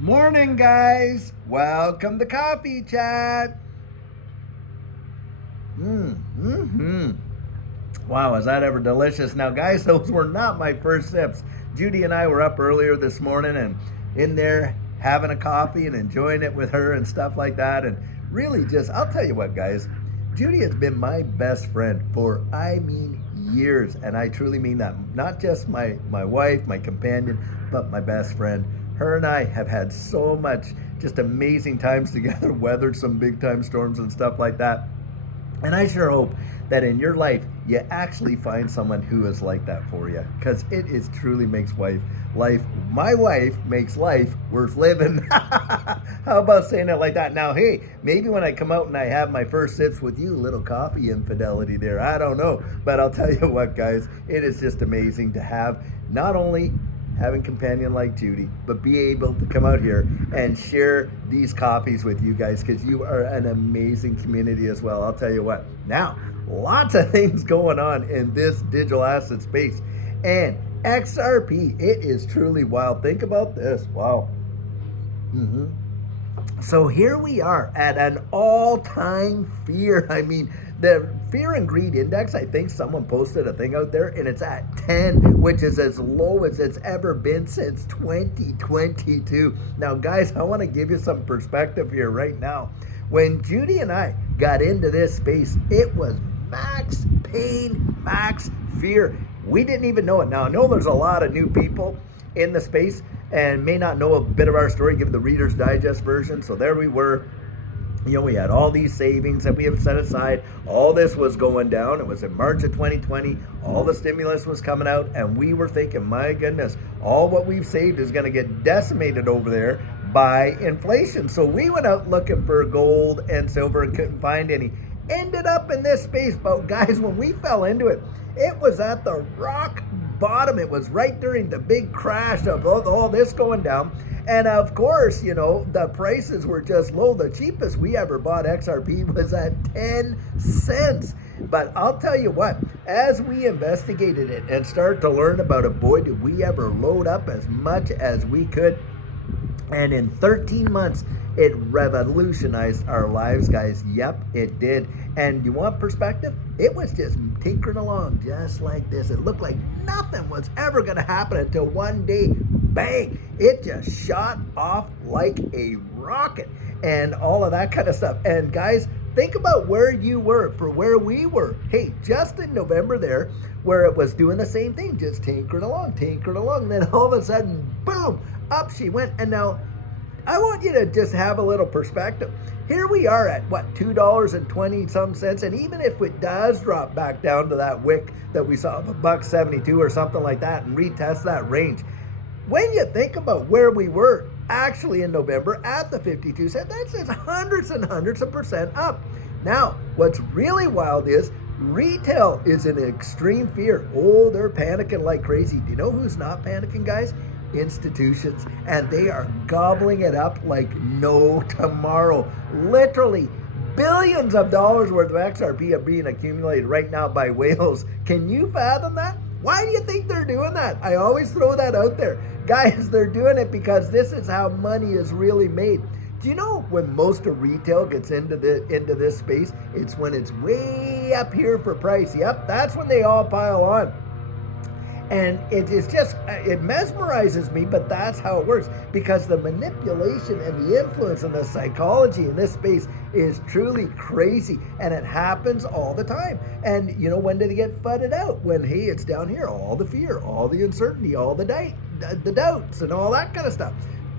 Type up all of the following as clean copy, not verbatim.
Morning, guys. Welcome to Coffee Chat. Wow, is that ever delicious? Now, guys, those were not my first sips. Judy and I were up earlier this morning and in there having a coffee and enjoying it with her and stuff like that. And really just, I'll tell you what, guys, Judy has been my best friend for, years. And I truly mean that. Not just my wife, my companion, but my best friend. Her and I have had so much just amazing times together, weathered some big time storms and stuff like that. And I sure hope that in your life, you actually find someone who is like that for you, because it is truly makes my wife makes life worth living. How about saying it like that? Now, hey, maybe when I come out and I have my first sips with you, a little coffee infidelity there. I don't know. But I'll tell you what, guys, it is just amazing to have not only having a companion like Judy, but be able to come out here and share these coffees with you guys, because you are an amazing community as well. I'll tell you what. Now, lots of things going on in this digital asset space. And XRP, it is truly wild. Think about this. Wow. So here we are at an all-time fear. The fear and greed index, I think someone posted a thing out there, and it's at 10, which is as low as it's ever been since 2022. Now, guys, I want to give you some perspective here right now. When Judy and I got into this space, it was max pain, max fear. We didn't even know it. Now, I know there's a lot of new people in the space and may not know a bit of our story, give the Reader's Digest version. So there we were. We had all these savings that we have set aside. All this was going down. It was in March of 2020. All the stimulus was coming out, and we were thinking, my goodness, all what we've saved is going to get decimated over there by inflation. So we went out looking for gold and silver and couldn't find any. Ended up in this space. But guys, when we fell into it, it was at the rock bottom. It was right during the big crash of all this going down. And of course, the prices were just low. The cheapest we ever bought XRP was at 10 cents. But I'll tell you what, as we investigated it and started to learn about it, boy, did we ever load up as much as we could. And in 13 months, it revolutionized our lives, guys. Yep, it did. And you want perspective? It was just tinkering along just like this. It looked like nothing was ever going to happen until one day, bang, it just shot off like a rocket and all of that kind of stuff. And guys, think about where you were for where we were. Hey, just in November there, where it was doing the same thing, just tinkering along. Then all of a sudden, boom, up she went. And now I want you to just have a little perspective. Here we are at $2.20 some cents, and even if it does drop back down to that wick that we saw of $1.72 or something like that and retest that range, when you think about where we were actually in November at the 52 cent, that's just hundreds and hundreds of percent up. Now, what's really wild is retail is in extreme fear. Oh, they're panicking like crazy. Do you know who's not panicking, guys? Institutions, and they are gobbling it up like no tomorrow. Literally billions of dollars worth of XRP are being accumulated right now by whales. Can you fathom that? Why do you think they're doing that? I always throw that out there. Guys, they're doing it because this is how money is really made. Do you know when most of retail gets into this space? It's when it's way up here for price. Yep, that's when they all pile on. And it mesmerizes me, but that's how it works, because the manipulation and the influence and the psychology in this space is truly crazy, and it happens all the time. And when did it get fudded out? When, hey, it's down here, all the fear, all the uncertainty, all the doubts and all that kind of stuff.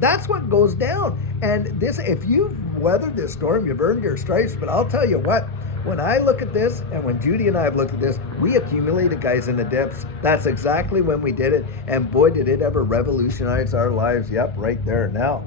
That's what goes down. And this, if you've weathered this storm, you've earned your stripes. But I'll tell you what, when I look at this, and when Judy and I have looked at this, we accumulated, guys, in the dips. That's exactly when we did it. And boy, did it ever revolutionize our lives. Yep, right there now.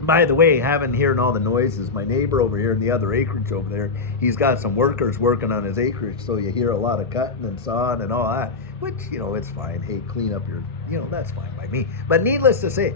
By the way, hearing all the noises, my neighbor over here in the other acreage over there, he's got some workers working on his acreage, so you hear a lot of cutting and sawing and all that, which, it's fine. Hey, clean up your, that's fine by me. But needless to say,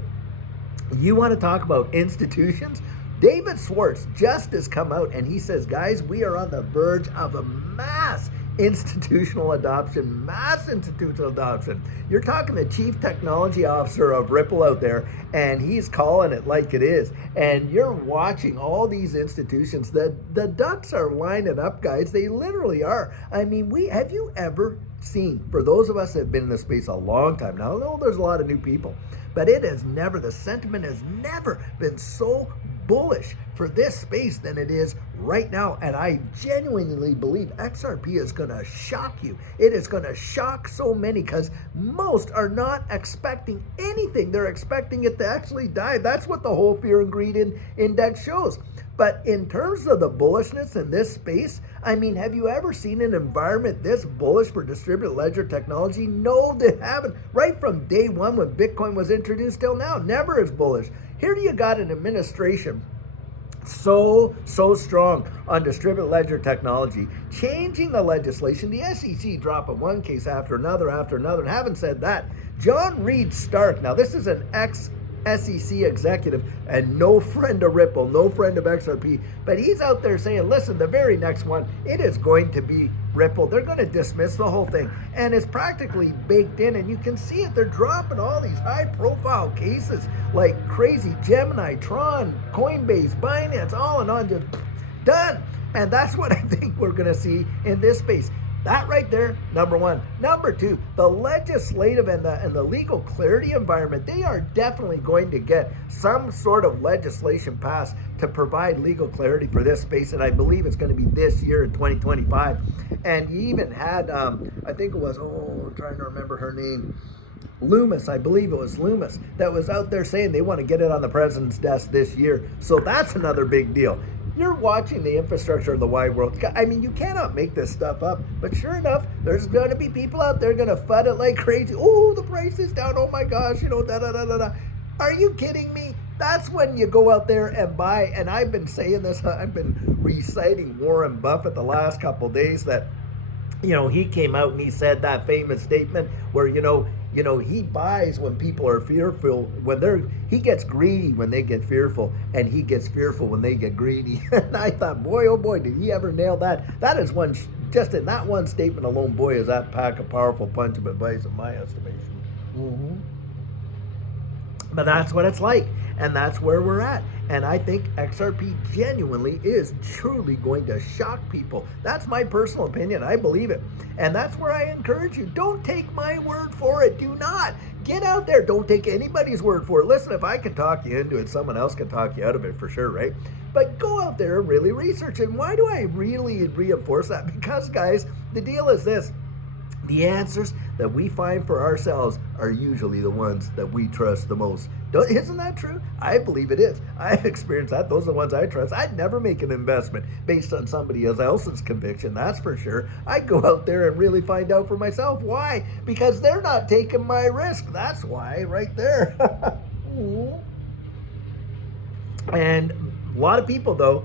you want to talk about institutions? David Schwartz just has come out and he says, guys, we are on the verge of a mass institutional adoption, mass institutional adoption. You're talking the chief technology officer of Ripple out there, and he's calling it like it is. And you're watching all these institutions. The ducks are lining up, guys. They literally are. I mean, have you ever seen, for those of us that have been in this space a long time now, I know there's a lot of new people, but the sentiment has never been so bullish for this space than it is right now. And I genuinely believe XRP is going to shock you. It is going to shock so many, because most are not expecting anything. They're expecting it to actually die. That's what the whole fear and greed index shows. But in terms of the bullishness in this space, I mean, have you ever seen an environment this bullish for distributed ledger technology? No, they haven't. Right from day one when Bitcoin was introduced till now, never as bullish. Here you got an administration so strong on distributed ledger technology, changing the legislation, the SEC dropping one case after another, and having said that, John Reed Stark, now this is an SEC executive and no friend of Ripple, no friend of XRP, but he's out there saying, listen, the very next one, it is going to be Ripple. They're going to dismiss the whole thing, and it's practically baked in, and you can see it. They're dropping all these high-profile cases like crazy. Gemini, Tron, Coinbase, Binance, all and on, just done. And that's what I think we're going to see in this space. That right there, number one. Number two, the legislative and the legal clarity environment, they are definitely going to get some sort of legislation passed to provide legal clarity for this space, and I believe it's going to be this year in 2025. And he even had, I think it was, I'm trying to remember her name, Loomis, I believe it was Loomis, that was out there saying they want to get it on the president's desk this year. So that's another big deal. You're watching the infrastructure of the wide world. I mean, you cannot make this stuff up. But sure enough, there's going to be people out there going to FUD it like crazy. Oh, the price is down. Oh my gosh, da-da-da-da-da. Are you kidding me? That's when you go out there and buy. And I've been saying this. I've been reciting Warren Buffett the last couple of days that, he came out and he said that famous statement where, he buys when people are fearful, he gets greedy when they get fearful, and he gets fearful when they get greedy. And I thought, boy, oh boy, did he ever nail that. That is one, just in that one statement alone, boy, is that pack a powerful punch of advice in my estimation. But that's what it's like, and that's where we're at. And I think XRP genuinely is truly going to shock people. That's my personal opinion. I believe it. And that's where I encourage you. Don't take my word for it. Do not. Get out there. Don't take anybody's word for it. Listen, if I can talk you into it, someone else can talk you out of it for sure, right? But go out there and really research it. And why do I really reinforce that? Because, guys, the deal is this. The answers that we find for ourselves are usually the ones that we trust the most. Isn't that true? I believe it is. I've experienced that. Those are the ones I trust. I'd never make an investment based on somebody else's conviction, that's for sure. I'd go out there and really find out for myself. Why? Because they're not taking my risk. That's why, right there. And a lot of people, though,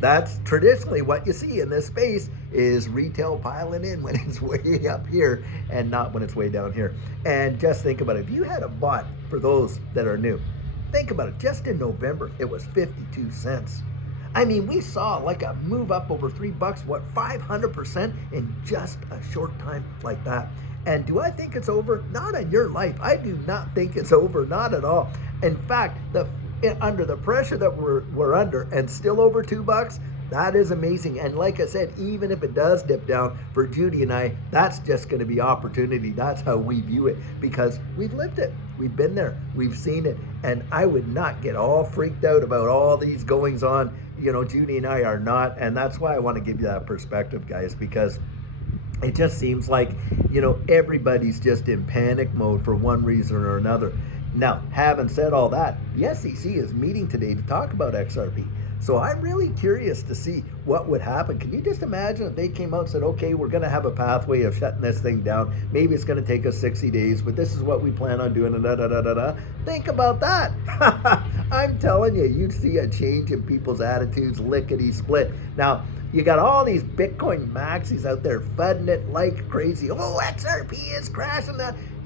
that's traditionally what you see in this space is retail piling in when it's way up here and not when it's way down here. And just think about it. If you had a bought, for those that are new, think about it. Just in November, it was 52 cents. I mean, we saw like a move up over $3, 500% in just a short time like that. And do I think it's over? Not in your life. I do not think it's over, not at all. In fact, under the pressure that we're under and still over $2, that is amazing. And like I said, even if it does dip down for Judy and I, that's just going to be opportunity. That's how we view it, because we've lived it. We've been there. We've seen it. And I would not get all freaked out about all these goings on. Judy and I are not. And that's why I want to give you that perspective, guys, because it just seems like, everybody's just in panic mode for one reason or another. Now, having said all that, the SEC is meeting today to talk about XRP. So I'm really curious to see what would happen. Can you just imagine if they came out and said, okay, we're going to have a pathway of shutting this thing down. Maybe it's going to take us 60 days, but this is what we plan on doing. Think about that. I'm telling you, you'd see a change in people's attitudes, lickety split. Now, you got all these Bitcoin maxis out there fudding it like crazy. Oh, XRP is crashing.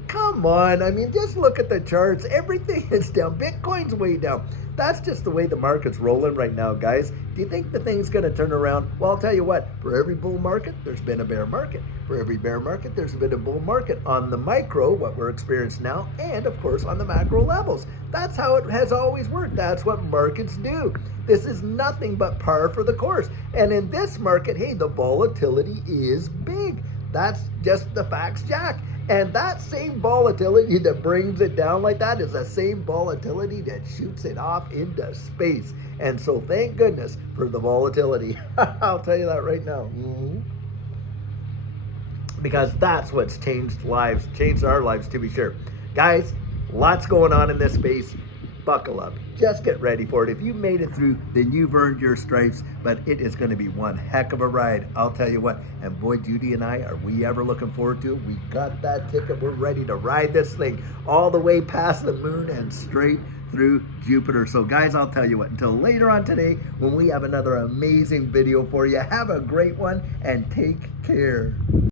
Come on. I mean, just look at the charts. Everything is down. Bitcoin's way down. That's just the way the market's rolling right now, guys. Do you think the thing's going to turn around? Well, I'll tell you what. For every bull market, there's been a bear market. For every bear market, there's been a bull market on the micro, what we're experiencing now, and of course on the macro levels. That's how it has always worked. That's what markets do. This is nothing but par for the course. And in this market, hey, the volatility is big. That's just the facts, Jack. And that same volatility that brings it down like that is the same volatility that shoots it off into space. And so thank goodness for the volatility. I'll tell you that right now. Because that's what's changed lives, changed our lives to be sure. Guys, lots going on in this space. Buckle up. Just get ready for it. If you made it through, then you've earned your stripes, but it is going to be one heck of a ride. I'll tell you what. And boy, Judy and I, are we ever looking forward to it? We got that ticket. We're ready to ride this thing all the way past the moon and straight through Jupiter. So guys, I'll tell you what, until later on today, when we have another amazing video for you, have a great one and take care.